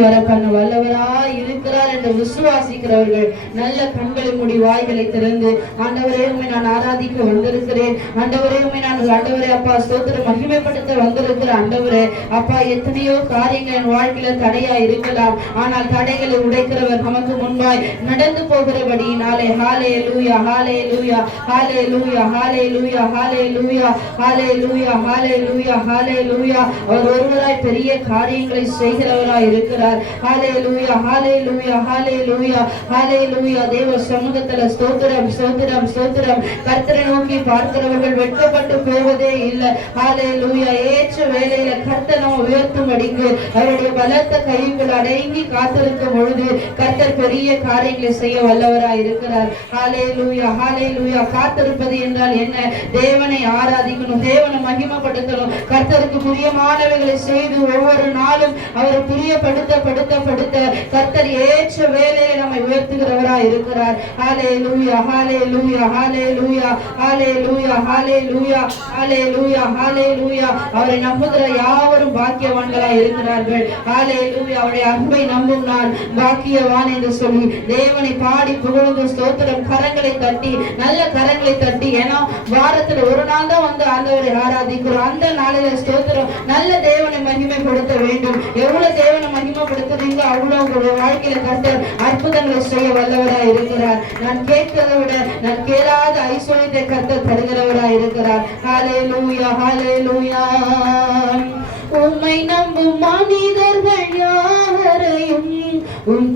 வர பண்ண வல்லவராய் இருக்கிறார் என்று விசுவாசிக்கிறவர்கள் நல்ல கண்களை மூடி வாய்களை திறந்து ஆண்டவரே உண்மை நான் ஆராதிக்க வந்திருக்கிறேன். ஆண்டவரே உண்மை நான் ஆண்டவரே அப்பா சோத்திர மகிமைப்படுத்த வந்திருக்கிற ஆண்டவரே. அப்பா எத்தனையோ காரியங்கள் என் வாழ்க்கையில தடையா இருக்கலாம். ஆனால் தடைகளை உடைக்கிறவர் நமக்கு முன்பாய் நடந்து போகிறபடி நாளை ஹாலே லூயா ஹாலே லூயா ஹாலே லூயா ஹாலே லூயா ஹாலே லூயா ஹாலே லூயா ஹாலே லூயா ஹாலே லூயா அவர் ஒருவராய் பெரிய காரியங்களை செய்கிறவராய் இருக்கிறார். இருக்கிறார் ஹாலே லூயா ஹாலே லூயா ஹாலே லூயா ஹாலே லூயா தேவ சமூகத்துல ஸ்தோத்திரம் ஸ்தோத்திரம் ஸ்தோத்திரம். கர்த்தரை நோக்கி பார்க்கிறவர்கள் வெட்கப்பட்டு போவதே இல்லை. ஹாலே லூயா ஏற்ற வேலையில கர்த்தனம் உயர்த்தும் அடிக்கு. அவருடைய பலத்த கைகள் அடங்கி காத்திருக்கும் பொழுது கர்த்தர் பெரிய காரியங்களை செய்ய வல்லவராய் இருக்கிறார். ஹாலே லூயா ஹாலே லூயா காத்திருப்பது என்றால் என்ன? தேவனை ஆராதிக்கணும் தேவனை மகிமப்படுத்தணும். கர்த்தருக்கு பிரியமானவைகளை செய்து ஒவ்வொரு நாளும் அவரை பிரியப்படுத்த படுத்த படுத்த கர்த்தர் ஏற்ற வேலையை நம்மை உயர்த்துகிறவரா இருக்கிறார். ஹாலே லூயா ஹாலே லூயா ஹாலே லூயா ஹாலே லூயா ஹாலே லூயா ஹாலே லூயா ஹாலே லூயா அவரை நம்புகிற யாவரும் பாக்கியவான்களா இருக்கிறார்கள். ஹாலே லூயா அவருடைய அன்பை நம்பும் நான் பாக்கியவான் என்று சொல்லி தேவனை பாடி புகழ்ந்து ஸ்தோத்திரம் கரங்களை தட்டி நல்ல கரங்களை தட்டி ஏன்னா வாரத்துல ஒரு நாள் தான் வந்து ஆண்டவரை ஆராதிக்கிறோம். அந்த நாளில ஸ்தோத்திரம் நல்ல தேவனை மகிமைப்படுத்த வேண்டும். எவ்வளவு தேவனை மகிமை மகிமைப்படுத்துறீங்களோ அவ்வளவு உங்களுடைய வாழ்க்கையில கர்த்தர் அற்புதங்களை செய்ய வல்லவராய் இருக்கிறார். நான் கேட்கிறதை விட நான் கேளாத ஐஸ்வர்யத்தை கர்த்தர் தருகிறவராய் இருக்கிறார். ஹாலே லூயா ஹாலே லூயா உம்மை நம்பும் மனிதர்கள் யாவரையும் உன்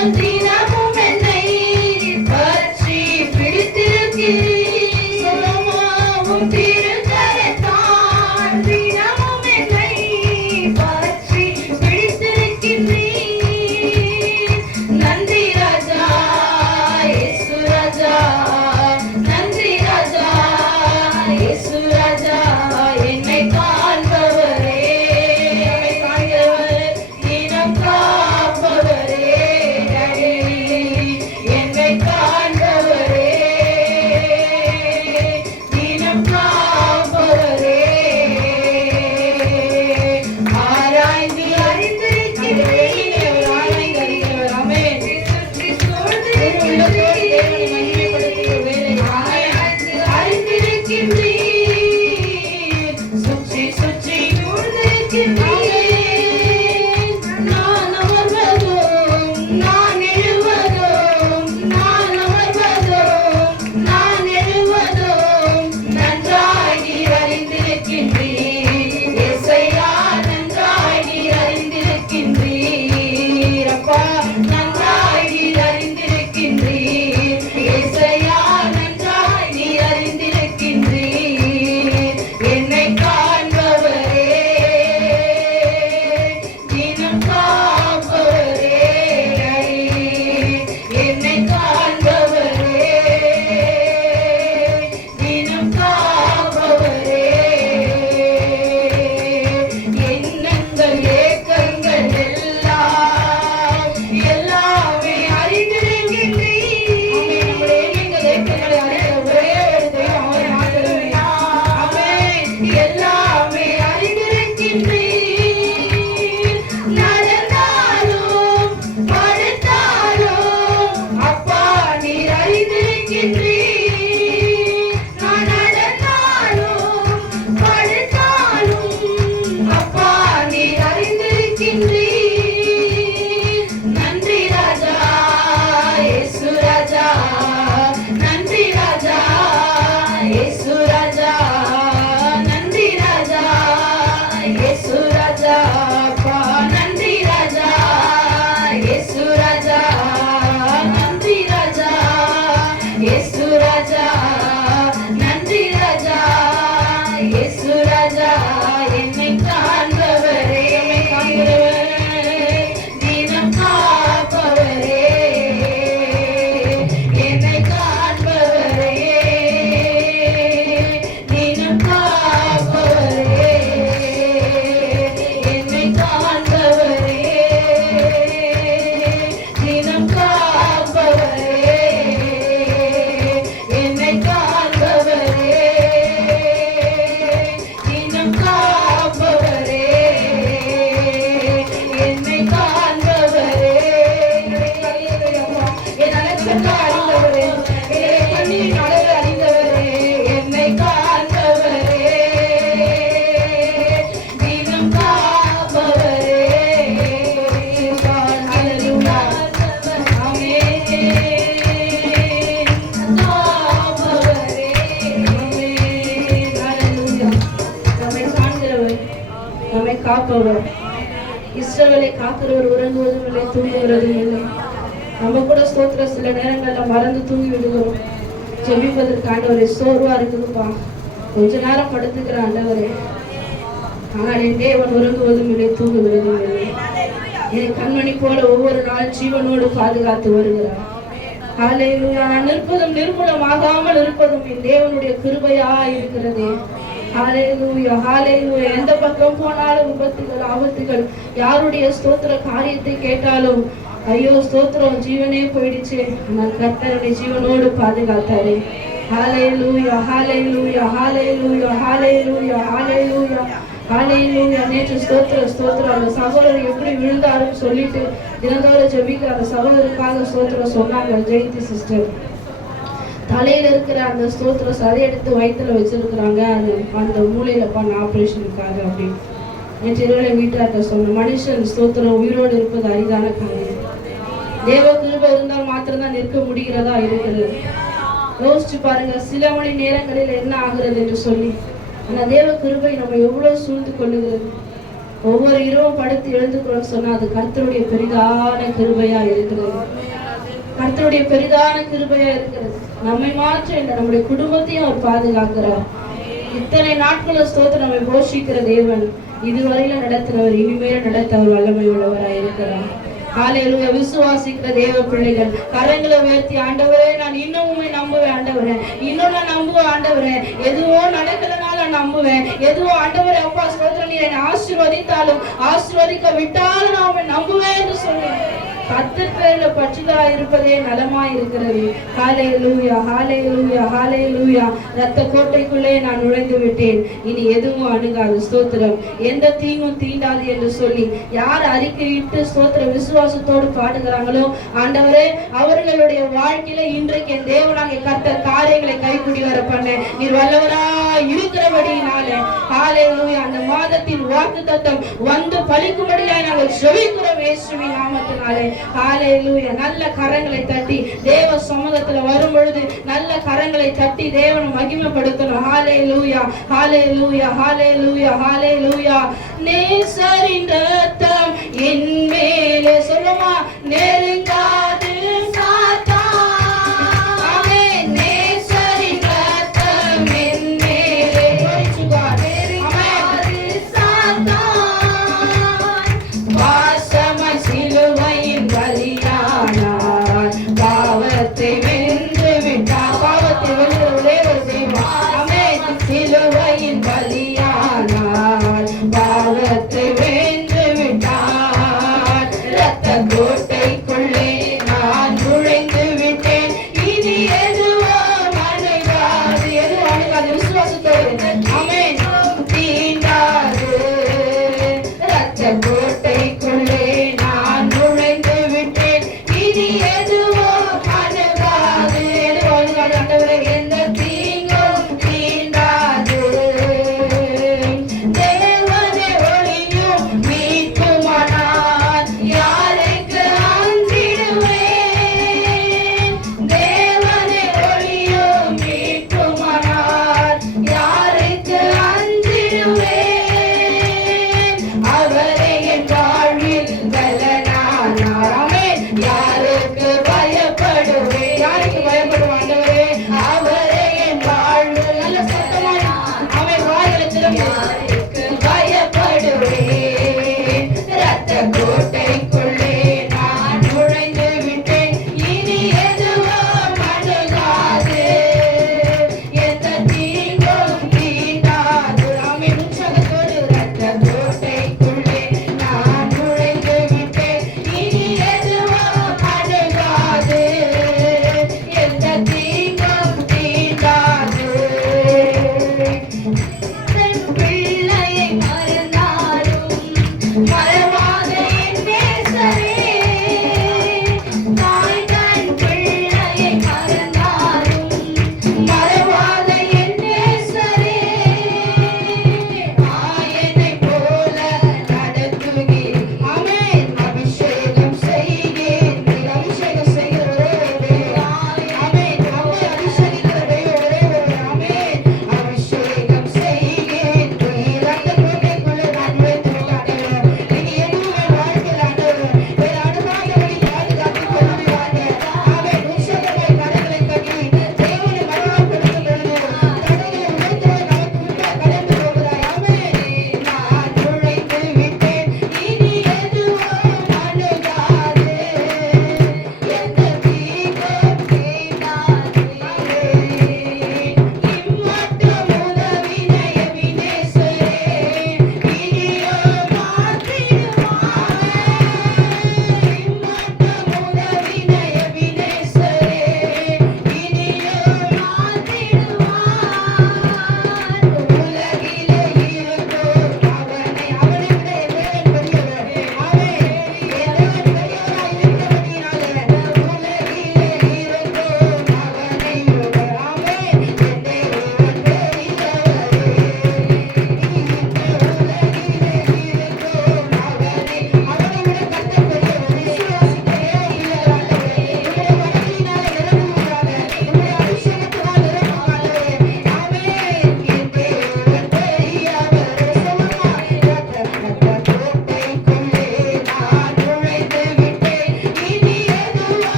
தினமும் காப்பவர் இஸ்ரவேலை காக்கிறவர் உறங்குவதும் இல்லை தூங்குகிறதும் இல்லை. நம்ம கூட ஸ்தோத்திர சில நேரங்கள்ல மறந்து தூங்கி விடுகிறோம் ஜெபிப்பதற்கு ஆண்டவரே சோர்வா இருக்குதுப்பா. கொஞ்ச நேரம் படுத்துக்கிற ஆண்டவரே. ஆனால் என் தேவன் உறங்குவதும் இல்லை தூங்குவதும் இல்லை. என் கண்மணி போல ஒவ்வொரு நாள் ஜீவனோடு பாதுகாத்து வருகிறார். ஹalleluya. நான் நிற்பதும் நிர்மூலமாகாமல் இருப்பதும் என் தேவனுடைய கிருபையா இருக்கிறதே. ஹalleluya ஹalleluya எந்த பக்கம் போனாலும் விபத்துகள் ஆபத்துகள் யாருடைய ஸ்தோத்திர காரியத்தை கேட்டாலும் ஐயோ ஸ்தோத்திரம் ஜீவனே போயிடுச்சு. ஆனால் கர்த்தருடைய ஜீவனோடு பாதுகாத்தாரே. ஹalleluya ஹalleluya ஹalleluya ஹalleluya ஹalleluya ஹalleluya நேற்று ஸ்தோத்திரம் ஸ்தோத்திரம். அந்த சகோதரர் எப்படி விழுந்தாருன்னு சொல்லிட்டு தினந்தோறும் ஜெபிக்கிற அந்த சகோதரருக்காக ஸ்தோத்திரம் சொன்னாங்க. ஜெயந்தி சிஸ்டர் தலையில இருக்கிற அந்த ஸ்தோத்திரம் சதை எடுத்து வயித்துல வச்சிருக்கிறாங்க. அது அந்த மூலையில பண்ண ஆப்ரேஷனுக்காக அப்படின்னு நேற்று இரவுல வீட்டார்கிட்ட சொன்ன மனுஷன் ஸ்தோத்திரம் உயிரோடு இருப்பது அரிதான காரியம். தேவ கிருபை இருந்தால் மாத்திரம்தான் நிற்க முடிகிறதா இருக்கிறது. யோசிச்சு பாருங்க சில மணி நேரங்களில் என்ன ஆகிறது என்று சொல்லி. அந்த தேவ கிருபை நம்ம எவ்வளவு சூழ்ந்து கொள்ளுகிறது. ஒவ்வொரு இரவும் படுத்து எழுந்துக்கிறோம் சொன்னா அது கர்த்தருடைய பெரிதான கிருபையா இருக்கிறது. கர்த்தருடைய பெரிதான கிருபையா இருக்கிறது. நம்மை மாற்ற இல்லை நம்முடைய குடும்பத்தையும் அவர் பாதுகாக்கிறார். இத்தனை நாட்களும் ஸ்தோத்திரம் நம்மை போஷிக்கிற தேவன். இதுவரையில நடத்துறவர் இனிமேல நடத்த அவர் வல்லமை உள்ளவராய் இருக்கிறார். காலையில விசுவாசிக்கிற தேவ பிள்ளைகள் கரங்களை உயர்த்தி ஆண்டவரே நான் இன்னும் உண்மை நம்புவேன் ஆண்டவரே. இன்னும் நான் நம்புவேன் ஆண்டவரே. எதுவோ நடக்கலனால நான் நம்புவேன். எதுவோ ஆண்டவரே அப்பா ஸ்தோத்திரம் நீர் என்னை ஆசீர்வதித்தாலும் ஆசீர்வதிக்க விட்டாலும் நான் உண்மை நம்புவேன் என்று சொல்லுவேன். பத்து பேர்ல பற்றிதா இருப்பதே நலமா இருக்கிறது ஹாலே லூயா ஹாலே லூயா ஹாலே லூயா ரத்த கோட்டைக்குள்ளே நான் நுழைந்து விட்டேன். இனி எதுவும் அணுகாது ஸ்தோத்திரம். எந்த தீங்கும் தீண்டாது என்று சொல்லி யார் அறிக்கையிட்டு ஸ்தோத்திர விசுவாசத்தோடு பாடுகிறாங்களோ ஆண்டவரே அவர்களுடைய வாழ்க்கையில இன்றைக்கு என் தேவனாங்க கத்த காரியங்களை கைக்குடி வர பண்ண. நீ வல்லவரா இருக்கிறபடினாலே ஹாலே லூயா அந்த மாதத்தின் வாக்கு தத்தம் வந்து பலிக்கும்படியாய் நாங்கள் செவிக்கிறோம் இயேசுவின் நாமத்தினாலே. ஹalleluya நல்ல கரங்களை தட்டி தேவ சமூகத்துல வரும் பொழுது நல்ல கரங்களை தட்டி தேவனை மகிமைப்படுத்தணும். ஹாலே லூயா ஹாலே லூயா ஹாலே லூயா ஹாலே லூயா நேசரின் ரத்தம் என் மேலே சொல்லுமா நேர்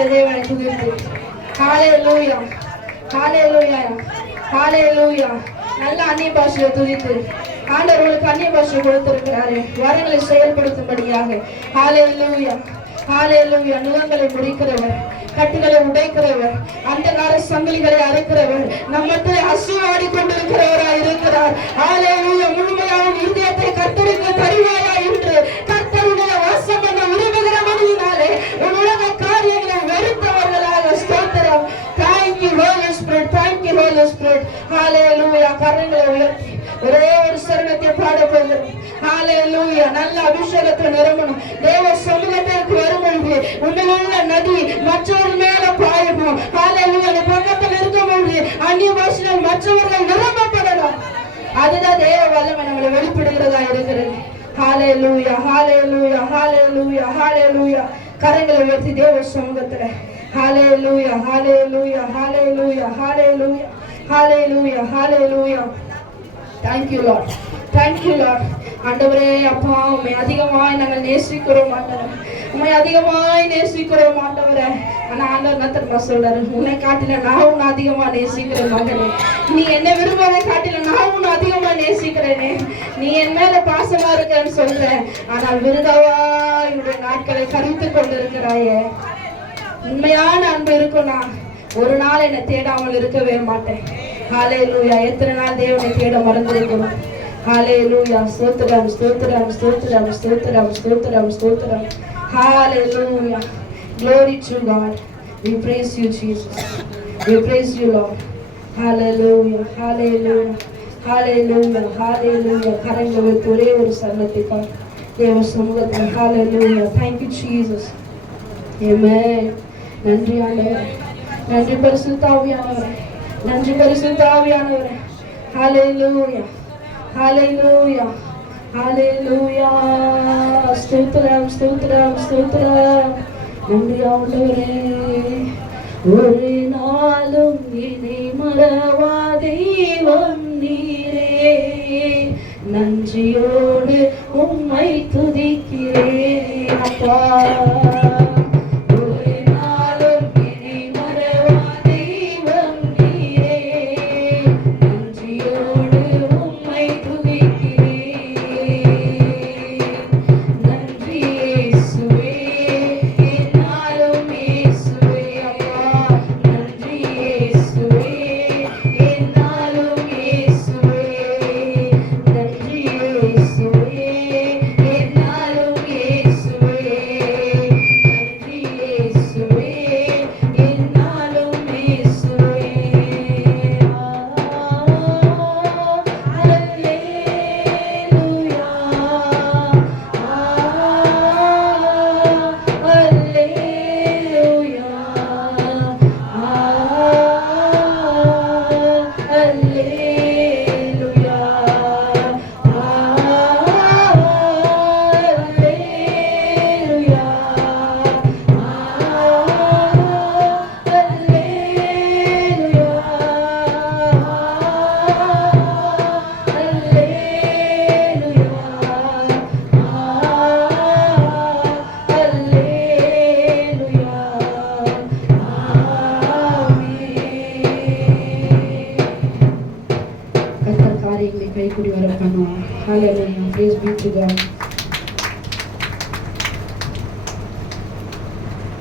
அந்நிய பாஷையில தேவனை துதித்து லூயா ஹalleluya ஹalleluya நல்ல அந்நிய பாஷையில துதித்து ஆண்டவர்களுக்கு அந்நிய பாஷை கொடுத்திருக்கிறாரு வரங்களை செயல்படுத்தும்படியாக ஹalleluya ஹalleluya நுகங்களை முடிக்கிறவர் கட்டுகளை உடைக்கிறவர் அந்த கால சங்கிலிகளை அறுக்கிறவர் நம்மத்தை அசுவாடி கொண்டிருக்கிறவராய் இருக்கிறார் ஹalleluya முழுமையாக இருதயத்தை கர்த்தருக்கு தருவாரா ஒரு பாட போகிறோம் ஹalleluya. நல்ல அபிஷேகத்தை நிரம்பணும். தேவ சமூகத்திற்கு வரும்பொழுது உண்மையுள்ள நதி மற்றொரு மேல பாயணும் ஹalleluya. அந்த பக்கத்தில் இருக்கும் பொழுது அந்நிய பாஷையில் மற்றவர்கள் நிரம்பப்படலாம். அதுதான் தேவ வல்லமை நம்மளை வெளிப்படுகிறதா இருக்கிறது. ஹalleluya. ஹalleluya. ஹalleluya. ஹalleluya. கரங்களை உயர்த்தி தேவ சமூகத்துல. Hallelujah. Hallelujah. Hallelujah. Hallelujah. Hallelujah. Hallelujah. Thank you Lord thank you Lord ஆண்டவரே அப்பா உண்மை அதிகமாய் நாங்கள் நேசிக்கிறோம் ஆண்டவர். உண்மை அதிகமாய் நேசிக்கிறோம் ஆண்டவரே. ஆனா ஆண்டவர் நான் திரும்ப சொல்றாரு? உன்னை காட்டில நான் உன்னை அதிகமா நேசிக்கிறேன் மகனே. நீ என்ன விரும்பாத காட்டில நான் உன்னை அதிகமா நேசிக்கிறேனே. நீ என் மேல பாசமா இருக்கன்னு சொல்ற ஆனால் விருதாவா என்னுடைய நாட்களை கருத்து கொண்டிருக்கிறாயே. உண்மையான அன்பு இருக்கும்னா ஒரு நாள் என்னை தேடாமல் இருக்கவே மாட்டேன். காலையில் எத்தனை நாள் தேவனை தேட மறந்துருக்கணும் ஹalleluya ஸ்தோத்திரம் ஸ்தோத்திரம் ஸ்தோத்திரம் ஸ்தோத்திரம் ஸ்தோத்திரம் ஸ்தோத்திரம் ஹalleluya glory to god we praise you jesus we praise you lord hallelujah hallelujah hallelujah hallelujah கரங்களை வைத்து ஒரே ஒரு சரணத்தை பார் தேவ சமூகத்தில் hallelujah thank you jesus Amen. நன்றி ஆண்டவரே நன்றி பரிசுத்தாவியானவரே நன்றி பரிசுத்தாவியானவரே ஹalleluya ஹalleluya ஹalleluya ஸ்தோத்திரம் ஸ்தோத்திரம் ஸ்தோத்திரம் நன்றி ஆண்டவரே ஒரு நாளும் இனி மறவா தெய்வம் நீரே நன்றியோடு